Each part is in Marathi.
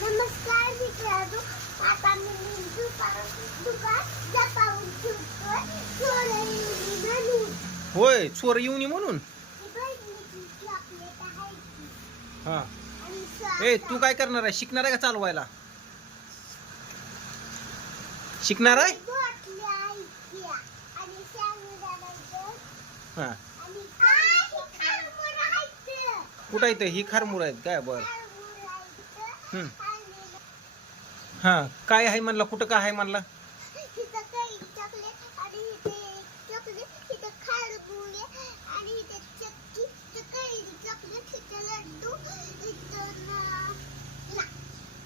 नमस्कार मित्रांनो आता मी निंदू दुकान जपावून ठेवतोय सोडली म्हणून. होय चोर येऊन ये म्हणून. ही बहिणीची चॉकलेट आहे ती. हा. आणि ए तू काय करणार आहे? शिकणार आहे का चालवायला? शिकणार आहे? बाटली आहे. आणि हा. आणि आहे. कुठं इथं ही खारमुर आहेत काय? बर. आहे. हम्म. हा काय आहे म्हणला कुठं काय आहे म्हणला.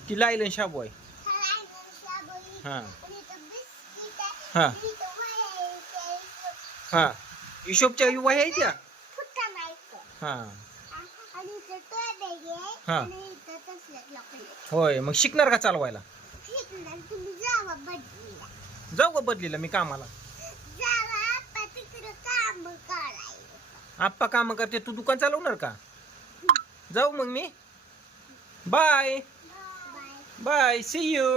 ती लायलन शाबू आहे. हा. हा. हा हिशोबच्या वह्या आहे त्या. हा. हा. होय मग शिकणार का चालवायला शिकणार तुम्ही जावा बदलीला. जाऊ का बदलीला मी कामाला. आप्पा काम करते तू दुकान चालवणार का? जाऊ मग मी. बाय. बाय. सी यू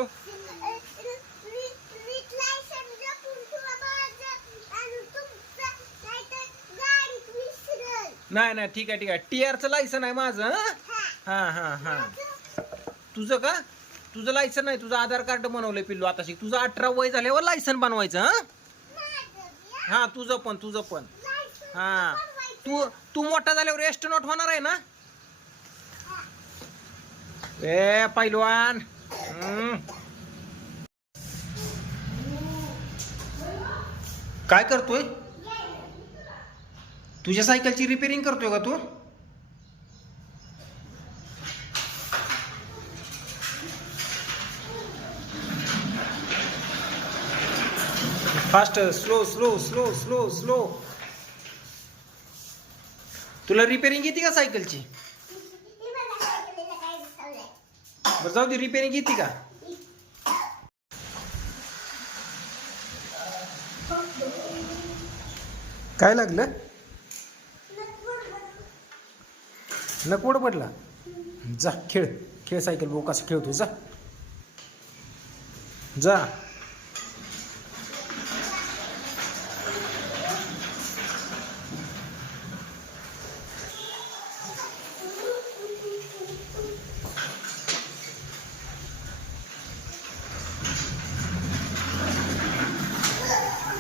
नाही नाही ठीक आहे ठीक आहे. टी आरचं लायसन आहे माझं? हा हा हा. तुझं का? तुझं लायसन नाही तुझं आधार कार्ड बनवलंय पिल्लू आता शिक तुझं अठरा वय झाल्यावर लायसन बनवायचं हं? हा तुझं पण तुझं पण. हा. तू तू मोठा झाल्यावर एस्ट्रोनॉट होणार आहे ना? ए पैलवान. हम्म. काय करतोय? तुझ्या सायकलची रिपेरिंग करतोय का तू? Fast slow slow slow slow slow. तुला रिपेरिंग येते का सायकलची बरं जाऊ दे रिपेअरिंग येते का? काय लागलं? नकोड पडला. जा खेळ. खेळ सायकल बघू कसं खेळतो जा. जा.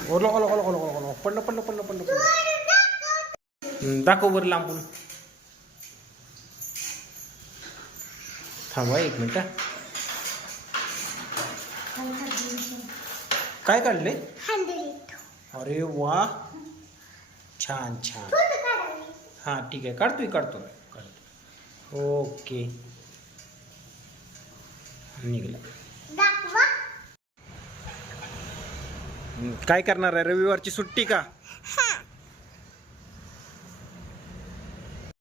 ओला ओला ओला ओला ओला ओला पडलं पडलं पडलं पडलं पडलं दाखव बरं लांबून. थांबा एक मिनिट हा. काय काढले? अरे वा. छान छान. हा ठीक आहे. काढतोय काढतो काढतो. ओके. निघला. दाखवा. काय करणार आहे? रविवारची सुट्टी का?